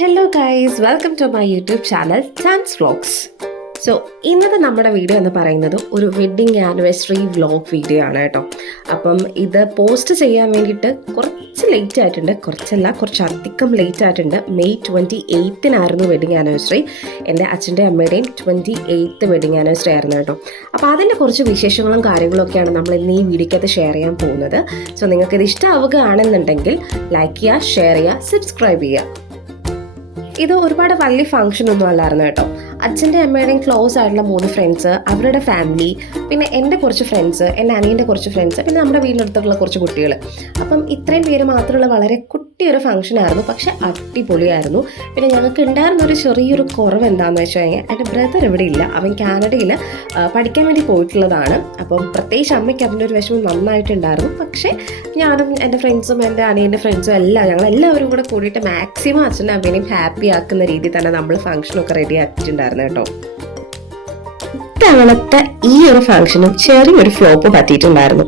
Hello guys, welcome to my YouTube channel Chance Vlogs. So ഇന്നത്തെ നമ്മുടെ video എന്ന് പറയുന്നത് ഒരു വെഡ്ഡിങ് ആനിവേഴ്സറി വ്ലോഗ് വീഡിയോ ആണ് കേട്ടോ. അപ്പം ഇത് പോസ്റ്റ് ചെയ്യാൻ വേണ്ടിയിട്ട് കുറച്ച് ലേറ്റ് ആയിട്ടുണ്ട്, കുറച്ചധികം ലേറ്റ് ആയിട്ടുണ്ട്. മെയ് 28-നായിരുന്നു വെഡ്ഡിങ് ആനിവേഴ്സറി. എൻ്റെ അച്ഛൻ്റെ അമ്മയുടെയും 28th വെഡ്ഡിങ് ആനിവേഴ്സറി ആയിരുന്നു കേട്ടോ. അപ്പോൾ അതിൻ്റെ കുറച്ച് വിശേഷങ്ങളും കാര്യങ്ങളൊക്കെയാണ് നമ്മൾ ഇന്ന് ഈ വീഡിയോക്കകത്ത് ഷെയർ ചെയ്യാൻ പോകുന്നത്. സോ നിങ്ങൾക്കിത് ഇഷ്ടമാവുകയാണെന്നുണ്ടെങ്കിൽ ലൈക്ക് ചെയ്യുക, ഷെയർ ചെയ്യുക, സബ്സ്ക്രൈബ് ചെയ്യുക. ഇത് ഒരുപാട് വലിയ ഫംഗ്ഷൻ ഒന്നും അല്ലായിരുന്നു കേട്ടോ. അച്ഛൻ്റെ അമ്മയുടെയും ക്ലോസ് ആയിട്ടുള്ള 3 ഫ്രണ്ട്സ്, അവരുടെ ഫാമിലി, പിന്നെ എൻ്റെ കുറച്ച് ഫ്രണ്ട്സ്, എൻ്റെ അനിയൻ്റെ കുറച്ച് ഫ്രണ്ട്സ്, പിന്നെ നമ്മുടെ വീടിനടുത്തുള്ള കുറച്ച് കുട്ടികൾ. അപ്പം ഇത്രയും പേര് മാത്രമുള്ള വളരെ കുട്ടിയൊരു ഫംഗ്ഷനായിരുന്നു, പക്ഷെ അടിപൊളിയായിരുന്നു. പിന്നെ ഞങ്ങൾക്ക് ഉണ്ടായിരുന്ന ഒരു ചെറിയൊരു കുറവ് എന്താണെന്ന് വെച്ച് കഴിഞ്ഞാൽ എൻ്റെ ബ്രദർ ഇവിടെ ഇല്ല. അവൻ കാനഡയിൽ പഠിക്കാൻ വേണ്ടി പോയിട്ടുള്ളതാണ്. അപ്പം പ്രത്യേകിച്ച് അമ്മയ്ക്ക് അതിൻ്റെ ഒരു വിഷമം നന്നായിട്ടുണ്ടായിരുന്നു. പക്ഷേ ഞാനും എൻ്റെ ഫ്രണ്ട്സും എൻ്റെ അനിയൻ്റെ ഫ്രണ്ട്സും ഞങ്ങളെല്ലാവരും കൂടെ കൂടിയിട്ട് മാക്സിമം അച്ഛനും അമ്മേനെയും ഹാപ്പി ആക്കുന്ന രീതിയിൽ തന്നെ നമ്മൾ ഫംഗ്ഷനൊക്കെ റെഡി ആക്കിയിട്ടുണ്ടായിരുന്നു കേട്ടോ. ഇത്തവണത്തെ ഈ ഒരു ഫംഗ്ഷനും ചെറിയൊരു ഫ്ലോപ്പ് പറ്റിയിട്ടുണ്ടായിരുന്നു.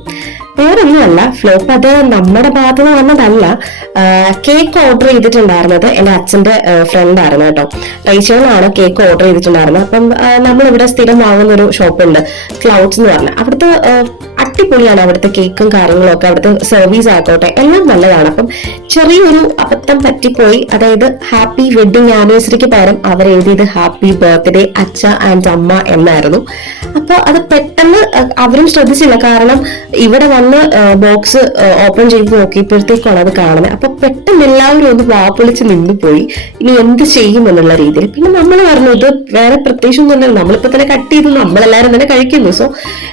വേറൊന്നുമല്ല, ഫ്ലോപ്പ് അത് നമ്മുടെ ഭാഗത്ത് നിന്ന് വന്നതല്ല. കേക്ക് ഓർഡർ ചെയ്തിട്ടുണ്ടായിരുന്നത് എൻ്റെ അച്ഛൻ്റെ ഫ്രണ്ടായിരുന്നു കേട്ടോ. റൈച്ചേലാണ് കേക്ക് ഓർഡർ ചെയ്തിട്ടുണ്ടായിരുന്നത്. അപ്പം നമ്മളിവിടെ സ്ഥിരം വാങ്ങുന്ന ഒരു ഷോപ്പുണ്ട്, ക്ലൗഡ്സ് എന്ന് പറഞ്ഞാൽ. അവിടുത്തെ അടിപൊളിയാണ് അവിടുത്തെ കേക്കും കാര്യങ്ങളും ഒക്കെ. അവിടുത്തെ സർവീസ് ആയിക്കോട്ടെ എല്ലാം നല്ലതാണ്. അപ്പം ചെറിയൊരു അബദ്ധം പറ്റിപ്പോയി. അതായത് ഹാപ്പി വെഡ്ഡിങ് ആനിവേഴ്സറിക്ക് പകരം അവർ എഴുതിയത് ഹാപ്പി ബർത്ത്ഡേ അച്ഛ ആൻഡ് അമ്മ എന്നായിരുന്നു. അപ്പോൾ അത് പെട്ടെന്ന് അവരും ശ്രദ്ധിച്ചില്ല. കാരണം ഇവിടെ വന്ന് ബോക്സ് ഓപ്പൺ ചെയ്ത് നോക്കിയപ്പോഴത്തേക്കാണ് അത് കാണുന്നത്. അപ്പൊ പെട്ടെന്ന് എല്ലാവരും ഒന്ന് വാപ്പൊളിച്ച് നിന്നു പോയി, ഇനി എന്ത് ചെയ്യും എന്നുള്ള രീതിയിൽ. പിന്നെ നമ്മൾ പറഞ്ഞു ഇത് വേറെ പ്രത്യേകിച്ചൊന്നുമില്ല, നമ്മളിപ്പോ തന്നെ കട്ട് ചെയ്ത് നമ്മളെല്ലാരും തന്നെ കഴിക്കുന്നു, സോ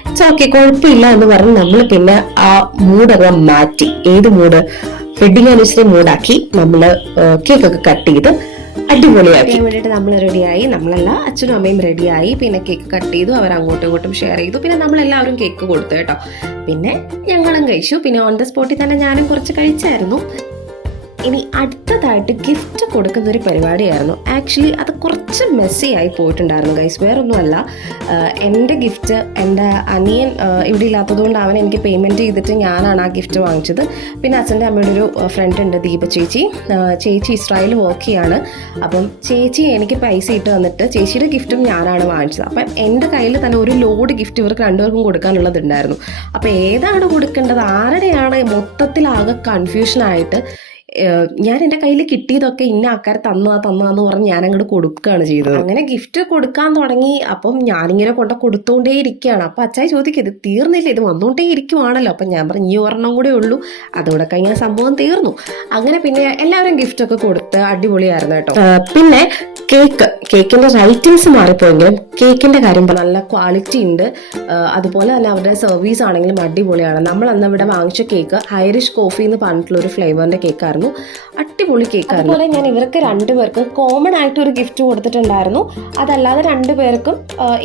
ഇറ്റ്സ് ഓക്കെ, കുഴപ്പമില്ല എന്ന് പറഞ്ഞ് നമ്മൾ പിന്നെ ആ മൂഡൊക്കെ മാറ്റി. ഏത് മൂഡ്? വെഡ്ഡിങ് ആനിവേഴ്സറി മൂഡാക്കി നമ്മള് കേക്കൊക്കെ കട്ട് ചെയ്ത് അടിപൊളിയാക്കി വേണ്ടിയിട്ട് നമ്മൾ റെഡിയായി. നമ്മളെല്ലാം അച്ഛനും അമ്മയും റെഡിയായി. പിന്നെ കേക്ക് കട്ട് ചെയ്തു, അവർ അങ്ങോട്ടും ഇങ്ങോട്ടും ഷെയർ ചെയ്തു. പിന്നെ നമ്മളെല്ലാവരും കേക്ക് കൊടുത്തു കേട്ടോ. പിന്നെ ഞങ്ങളും കഴിച്ചു. പിന്നെ ഓൺ ദ സ്പോട്ടിൽ തന്നെ ഞാനും കുറച്ച് കഴിച്ചായിരുന്നു. ഇനി അടുത്തതായിട്ട് ഗിഫ്റ്റ് കൊടുക്കുന്ന ഒരു പരിപാടിയായിരുന്നു. ആക്ച്വലി അത് കുറച്ച് മെസ്സി ആയി പോയിട്ടുണ്ടായിരുന്നു ഗൈസ്. വേറൊന്നുമല്ല, എൻ്റെ ഗിഫ്റ്റ് എൻ്റെ അനിയൻ ഇവിടെ ഇല്ലാത്തതുകൊണ്ട് അവൻ എനിക്ക് പേയ്മെൻറ്റ് ചെയ്തിട്ട് ഞാനാണ് ആ ഗിഫ്റ്റ് വാങ്ങിച്ചത്. പിന്നെ അച്ഛൻ്റെ അമ്മയുടെ ഒരു ഫ്രണ്ട് ഉണ്ട്, ദീപ ചേച്ചി. ചേച്ചി ഇസ്രായേൽ വർക്ക് ചെയ്യാണ്. അപ്പം ചേച്ചി എനിക്ക് പൈസ ഇട്ട് തന്നിട്ട് ചേച്ചിയുടെ ഗിഫ്റ്റും ഞാനാണ് വാങ്ങിച്ചത്. അപ്പം എൻ്റെ കയ്യിൽ തന്നെ ഒരു ലോഡ് ഗിഫ്റ്റ് ഇവർക്ക് രണ്ടുപേർക്കും കൊടുക്കാനുള്ളതുണ്ടായിരുന്നു. അപ്പോൾ ഏതാണ് കൊടുക്കേണ്ടത്, ആരുടെയാണ്, മൊത്തത്തിലാകെ കൺഫ്യൂഷനായിട്ട് ഞാൻ എൻ്റെ കയ്യിൽ കിട്ടിയതൊക്കെ ഇന്ന ആൾക്കാർ തന്നാന്ന് പറഞ്ഞ് ഞാൻ അങ്ങോട്ട് കൊടുക്കുകയാണ് ചെയ്തത്. അങ്ങനെ ഗിഫ്റ്റ് കൊടുക്കാൻ തുടങ്ങി. അപ്പം ഞാനിങ്ങനെ കൊടുത്തോണ്ടേ ഇരിക്കുകയാണ്. അപ്പം അച്ചായി ചോദിക്കും, ഇത് തീർന്നില്ല, ഇത് വന്നുകൊണ്ടേ ഇരിക്കുവാണല്ലോ. അപ്പം ഞാൻ പറഞ്ഞു, ഈ ഒരെണ്ണം കൂടെ ഉള്ളൂ, അതോടെ കഴിഞ്ഞ സംഭവം തീർന്നു. അങ്ങനെ പിന്നെ എല്ലാവരും ഗിഫ്റ്റൊക്കെ കൊടുത്ത് അടിപൊളിയായിരുന്നു കേട്ടോ. പിന്നെ കേക്കിന്റെ റൈറ്റിങ്സ് മാറിപ്പോയെങ്കിലും കേക്കിന്റെ കാര്യം നല്ല ക്വാളിറ്റി ഉണ്ട്. അതുപോലെ തന്നെ അവരുടെ സർവീസ് ആണെങ്കിലും അടിപൊളിയാണ്. നമ്മൾ അന്ന് ഇവിടെ വാങ്ങിച്ച കേക്ക് ഐറിഷ് കോഫി എന്ന് പറഞ്ഞിട്ടുള്ള ഒരു ഫ്ലേവറിന്റെ കേക്കായിരുന്നു. അടിപൊളി കേക്കായിരുന്നു. അതുപോലെ ഞാൻ ഇവർക്ക് 2 പേർക്കും കോമൺ ആയിട്ട് ഒരു ഗിഫ്റ്റ് കൊടുത്തിട്ടുണ്ടായിരുന്നു. അതല്ലാതെ 2 പേർക്കും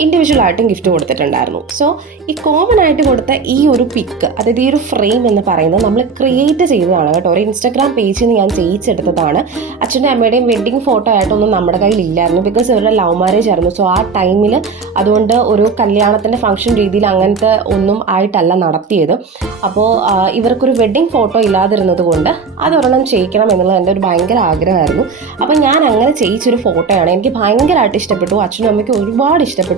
ഇൻഡിവിജ്വൽ ആയിട്ടും ഗിഫ്റ്റ് കൊടുത്തിട്ടുണ്ടായിരുന്നു. സോ ഈ കോമൺ ആയിട്ട് കൊടുത്ത ഈ ഒരു പിക്ക്, അതായത് ഈ ഒരു ഫ്രെയിം എന്ന് പറയുന്നത് നമ്മൾ ക്രിയേറ്റ് ചെയ്തതാണ് കേട്ടോ. ഒരു ഇൻസ്റ്റാഗ്രാം പേജിൽ നിന്ന് ഞാൻ ചെയ്യിച്ചെടുത്തതാണ്. അച്ഛൻ്റെ അമ്മയുടെയും വെഡ്ഡിങ് ഫോട്ടോ ആയിട്ടൊന്നും നമ്മുടെ കയ്യിൽ ഇല്ലായിരുന്നു, ബിക്കോസ് ഇവരുടെ ലവ് മാരേജ് ആയിരുന്നു. സോ ആ ടൈമിൽ അതുകൊണ്ട് ഒരു കല്യാണത്തിൻ്റെ ഫംഗ്ഷൻ രീതിയിൽ അങ്ങനത്തെ ഒന്നും ആയിട്ടല്ല നടത്തിയത്. അപ്പോൾ ഇവർക്കൊരു വെഡ്ഡിങ് ഫോട്ടോ ഇല്ലാതിരുന്നത് കൊണ്ട് അതൊരെണ്ണം ചെയ്യിക്കണം എന്നുള്ളത് എൻ്റെ ഒരു ഭയങ്കര ആഗ്രഹമായിരുന്നു. അപ്പം ഞാൻ അങ്ങനെ ചെയ്യിച്ചൊരു ഫോട്ടോയാണ്. എനിക്ക് ഭയങ്കരമായിട്ട് ഇഷ്ടപ്പെട്ടു. അച്ഛനും അമ്മയ്ക്കും ഒരുപാട് ഇഷ്ടപ്പെട്ടു.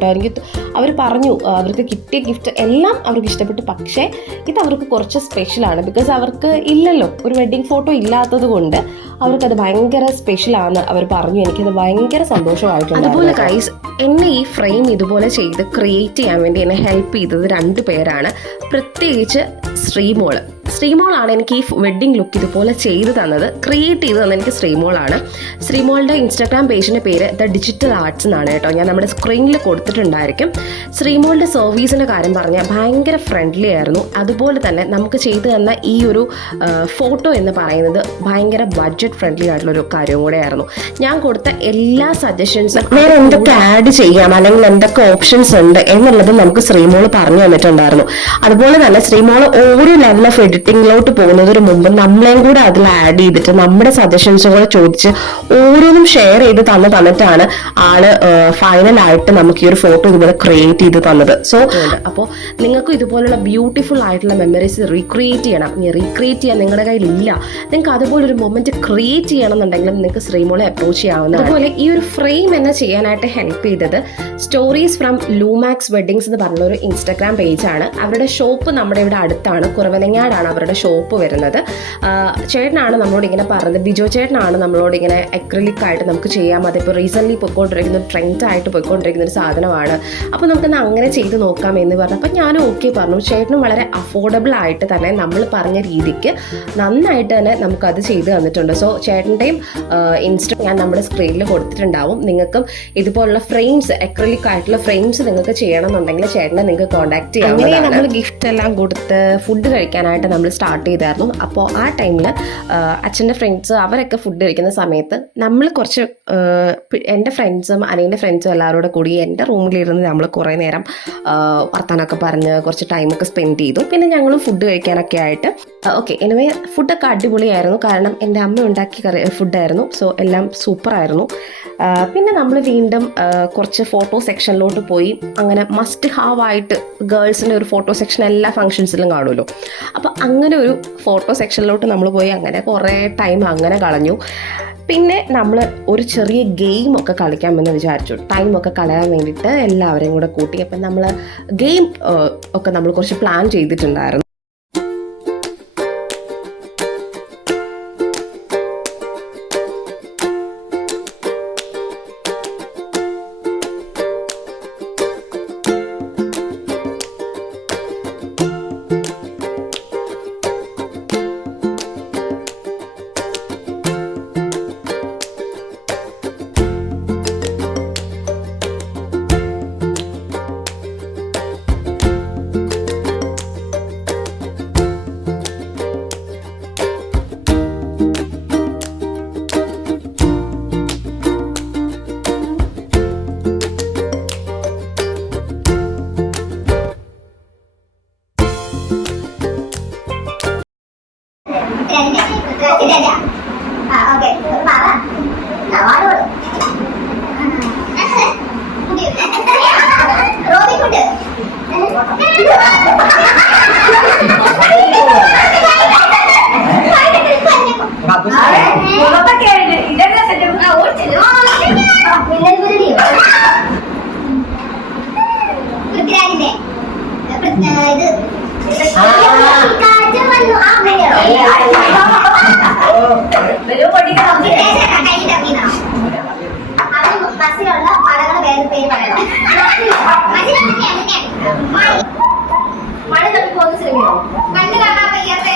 അവർ പറഞ്ഞു അവർക്ക് കിട്ടിയ ഗിഫ്റ്റ് എല്ലാം അവർക്ക് ഇഷ്ടപ്പെട്ടു. പക്ഷേ ഇത് അവർക്ക് കുറച്ച് സ്പെഷ്യലാണ്, ബിക്കോസ് അവർക്ക് ഇല്ലല്ലോ, ഒരു വെഡ്ഡിങ് ഫോട്ടോ ഇല്ലാത്തത് കൊണ്ട് അവർക്കത് ഭയങ്കര സ്പെഷ്യലാണ് അവർ പറഞ്ഞു. എനിക്കത് ഭയങ്കര സന്തോഷമായിട്ടുണ്ട്. അതുപോലെ ഗൈസ്, എന്നെ ഈ ഫ്രെയിം ഇതുപോലെ ചെയ്ത് ക്രിയേറ്റ് ചെയ്യാൻ വേണ്ടി എന്നെ ഹെൽപ്പ് ചെയ്തത് 2 പേരാണ്. പ്രത്യേകിച്ച് ശ്രീമോളാണ് എനിക്ക് ഈ വെഡ്ഡിങ് ലുക്ക് ഇതുപോലെ ചെയ്തു തന്നത്. ക്രിയേറ്റ് ചെയ്ത് തന്നത് എനിക്ക് ശ്രീമോളാണ്. ശ്രീമോളുടെ ഇൻസ്റ്റാഗ്രാം പേജിൻ്റെ പേര് ദ ഡിജിറ്റൽ ആർട്സ് എന്നാണ് കേട്ടോ. ഞാൻ നമ്മുടെ സ്ക്രീനിൽ കൊടുത്തിട്ടുണ്ടായിരിക്കും. ശ്രീമോളുടെ സർവീസിൻ്റെ കാര്യം പറഞ്ഞാൽ ഭയങ്കര ഫ്രണ്ട്ലി ആയിരുന്നു. അതുപോലെ തന്നെ നമുക്ക് ചെയ്തു തന്ന ഈ ഒരു ഫോട്ടോ എന്ന് പറയുന്നത് ഭയങ്കര ബഡ്ജറ്റ് ഫ്രണ്ട്ലി ആയിട്ടുള്ളൊരു കാര്യവും കൂടെ ആയിരുന്നു. ഞാൻ കൊടുത്ത എല്ലാ സജഷൻസും വേറെ എന്തൊക്കെ ആഡ് ചെയ്യാം അല്ലെങ്കിൽ എന്തൊക്കെ ഓപ്ഷൻസ് ഉണ്ട് എന്നുള്ളത് നമുക്ക് ശ്രീമോള് പറഞ്ഞു തന്നിട്ടുണ്ടായിരുന്നു. അതുപോലെ തന്നെ ശ്രീമോള് ഓരോ ലെവൽ ഓഫ് എഡിറ്റിംഗ് വെഡിങ്ങിലോട്ട് പോകുന്നതിന് മുമ്പ് നമ്മളെയും കൂടെ അതിൽ ആഡ് ചെയ്തിട്ട് നമ്മുടെ സജഷൻസും കൂടെ ചോദിച്ച് ഓരോന്നും ഷെയർ ചെയ്ത് തന്നിട്ടാണ് ആള് ഫൈനലായിട്ട് നമുക്ക് ഈ ഒരു ഫോട്ടോ ഇതുപോലെ ക്രിയേറ്റ് ചെയ്ത് തന്നത്. സോ അപ്പോൾ നിങ്ങൾക്ക് ഇതുപോലുള്ള ബ്യൂട്ടിഫുൾ ആയിട്ടുള്ള മെമ്മറീസ് റീക്രിയേറ്റ് ചെയ്യണം. റീക്രിയേറ്റ് ചെയ്യാൻ നിങ്ങളുടെ കയ്യിലില്ല, നിങ്ങൾക്ക് അതുപോലൊരു മൊമെന്റ് ക്രിയേറ്റ് ചെയ്യണമെന്നുണ്ടെങ്കിൽ നിങ്ങൾക്ക് ശ്രീമോളെ അപ്രോച്ച് ചെയ്യാവുന്ന. അതുപോലെ ഈ ഒരു ഫ്രെയിം എന്നെ ചെയ്യാനായിട്ട് ഹെൽപ്പ് ചെയ്തത് സ്റ്റോറീസ് ഫ്രം ലൂമാക്സ് വെഡിങ്സ് എന്ന് പറഞ്ഞ ഒരു ഇൻസ്റ്റാഗ്രാം പേജാണ്. അവരുടെ ഷോപ്പ് നമ്മുടെ ഇവിടെ അടുത്താണ്, കുറവനങ്ങാടാണ് അവരുടെ ഷോപ്പ് വരുന്നത്. ചേട്ടനാണ് നമ്മളോട് ഇങ്ങനെ പറഞ്ഞത്, ബിജോ ചേട്ടനാണ് നമ്മളോട് ഇങ്ങനെ അക്രിലിക് ആയിട്ട് നമുക്ക് ചെയ്യാം, അതിപ്പോൾ റീസെൻ്റ്ലി പോയിക്കൊണ്ടിരിക്കുന്ന ട്രെൻഡായിട്ട് പോയിക്കൊണ്ടിരിക്കുന്ന ഒരു സാധനമാണ്, അപ്പോൾ നമുക്കെന്നാൽ അങ്ങനെ ചെയ്ത് നോക്കാം എന്ന് പറഞ്ഞു. അപ്പോൾ ഞാനും ഓക്കെ പറഞ്ഞു. ചേട്ടനും വളരെ അഫോർഡബിൾ ആയിട്ട് തന്നെ നമ്മൾ പറഞ്ഞ രീതിക്ക് നന്നായിട്ട് തന്നെ നമുക്കത് ചെയ്ത് തന്നിട്ടുണ്ട്. സോ ചേട്ടൻ്റെയും ഇൻസ്റ്റ ഞാൻ നമ്മുടെ സ്ക്രീനിൽ കൊടുത്തിട്ടുണ്ടാവും. നിങ്ങൾക്കും ഇതുപോലുള്ള ഫ്രെയിംസ്, അക്രിലിക് ആയിട്ടുള്ള ഫ്രെയിംസ് നിങ്ങൾക്ക് ചെയ്യണമെന്നുണ്ടെങ്കിൽ ചേട്ടനെ നിങ്ങൾക്ക് കോൺടാക്ട് ചെയ്യാം. അങ്ങനെ നമ്മൾ ഗിഫ്റ്റ് എല്ലാം കൊടുത്ത് ഫുഡ് കഴിക്കാനായിട്ട് നമ്മൾ സ്റ്റാർട്ട് ചെയ്തായിരുന്നു. അപ്പോൾ ആ ടൈമിൽ അച്ഛൻ്റെ ഫ്രണ്ട്സ് അവരൊക്കെ ഫുഡ് കഴിക്കുന്ന സമയത്ത് നമ്മൾ കുറച്ച് എൻ്റെ ഫ്രണ്ട്സും അനിയൻ്റെ ഫ്രണ്ട്സും എല്ലാവരോടും കൂടി എൻ്റെ റൂമിലിരുന്ന് നമ്മൾ കുറേ നേരം വർത്താനമൊക്കെ പറഞ്ഞ് കുറച്ച് ടൈമൊക്കെ സ്പെൻഡ് ചെയ്തു. പിന്നെ ഞങ്ങളും ഫുഡ് കഴിക്കാനൊക്കെ ആയിട്ട് ഓക്കെ. എനിവേ ഫുഡൊക്കെ അടിപൊളിയായിരുന്നു, കാരണം എൻ്റെ അമ്മ ഉണ്ടാക്കിയ ഫുഡായിരുന്നു. സോ എല്ലാം സൂപ്പറായിരുന്നു. പിന്നെ നമ്മൾ വീണ്ടും കുറച്ച് ഫോട്ടോ സെക്ഷനിലോട്ട് പോയി. അങ്ങനെ മസ്റ്റ് ഹാവ് ആയിട്ട് ഗേൾസിൻ്റെ ഒരു ഫോട്ടോ സെക്ഷൻ എല്ലാ ഫങ്ഷൻസിലും കാണുമല്ലോ. അപ്പോൾ അങ്ങനെ ഒരു ഫോട്ടോ സെക്ഷനിലോട്ട് നമ്മൾ പോയി. അങ്ങനെ കുറേ ടൈം അങ്ങനെ കളഞ്ഞു. പിന്നെ നമ്മൾ ഒരു ചെറിയ ഗെയിമൊക്കെ കളിക്കാമെന്ന് വിചാരിച്ചു, ടൈമൊക്കെ കളയാൻ വേണ്ടിയിട്ട് എല്ലാവരെയും കൂടെ കൂട്ടി. അപ്പം നമ്മൾ ഗെയിം ഒക്കെ നമ്മൾ കുറച്ച് പ്ലാൻ ചെയ്തിട്ടുണ്ടായിരുന്നു. ബസ്സിലുള്ള പടങ്ങൾ വേറെ പേര് പറയണം. മഴ തപ്പി പോകുന്ന സിനിമയോ കണ്ടു കാണാൻ വയ്യാത്ത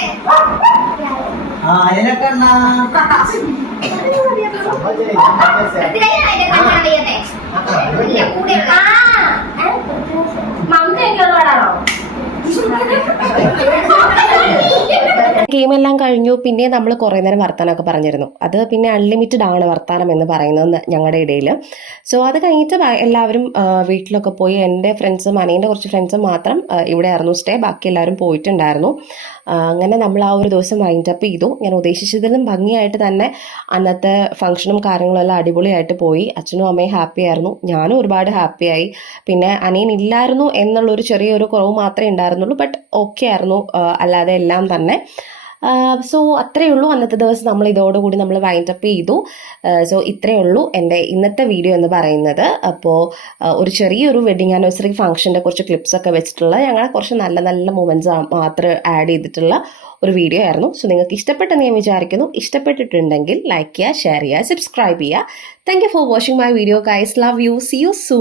മമ്മയൊക്കെ ഉള്ളതാണോ? ഗെയിമെല്ലാം കഴിഞ്ഞു. പിന്നെ നമ്മൾ കുറേ നേരം വർത്താനമൊക്കെ പറഞ്ഞിരുന്നു. അത് പിന്നെ അൺലിമിറ്റഡ് ആണ് വർത്താനം എന്ന് പറയുന്നത് ഞങ്ങളുടെ ഇടയിൽ. സോ അത് കഴിഞ്ഞിട്ട് എല്ലാവരും വീട്ടിലൊക്കെ പോയി. എൻ്റെ ഫ്രണ്ട്സും അനിയൻ്റെ കുറച്ച് ഫ്രണ്ട്സും മാത്രം ഇവിടെ ആയിരുന്നു സ്റ്റേ, ബാക്കി എല്ലാവരും പോയിട്ടുണ്ടായിരുന്നു. അങ്ങനെ നമ്മൾ ആ ഒരു ദിവസം വൈൻഡപ്പ് ചെയ്തു. ഞാൻ ഉദ്ദേശിച്ചതിലും ഭംഗിയായിട്ട് തന്നെ അന്നത്തെ ഫംഗ്ഷനും കാര്യങ്ങളും എല്ലാം അടിപൊളിയായിട്ട് പോയി. അച്ഛനും അമ്മയും ഹാപ്പി ആയിരുന്നു, ഞാനും ഒരുപാട് ഹാപ്പിയായി. പിന്നെ അനിയൻ ഇല്ലായിരുന്നു എന്നുള്ളൊരു ചെറിയൊരു കുറവ് മാത്രമേ ഉണ്ടായിരുന്നുള്ളൂ, ബട്ട് ഓക്കെ ആയിരുന്നു അല്ലാതെ എല്ലാം തന്നെ. സോ അത്രയേ ഉള്ളൂ അന്നത്തെ ദിവസം. നമ്മൾ ഇതോടുകൂടി നമ്മൾ വൈൻഡപ്പ് ചെയ്തു. സോ ഇത്രയേ ഉള്ളൂ എൻ്റെ ഇന്നത്തെ വീഡിയോ എന്ന് പറയുന്നത്. അപ്പോൾ ഒരു ചെറിയൊരു വെഡിങ് ആനിവേഴ്സറി ഫംഗ്ഷൻ്റെ കുറച്ച് ക്ലിപ്സൊക്കെ വെച്ചിട്ടുള്ള ഞങ്ങളെ കുറച്ച് നല്ല നല്ല മൊമെൻറ്റ്സ് മാത്രം ആഡ് ചെയ്തിട്ടുള്ള ഒരു വീഡിയോ ആയിരുന്നു. സോ നിങ്ങൾക്ക് ഇഷ്ടപ്പെട്ടെന്ന് ഞാൻ വിചാരിക്കുന്നു. ഇഷ്ടപ്പെട്ടിട്ടുണ്ടെങ്കിൽ ലൈക്ക് ചെയ്യുക, ഷെയർ ചെയ്യുക, സബ്സ്ക്രൈബ് ചെയ്യുക. Thank you for watching my video guys. Love you. See you soon.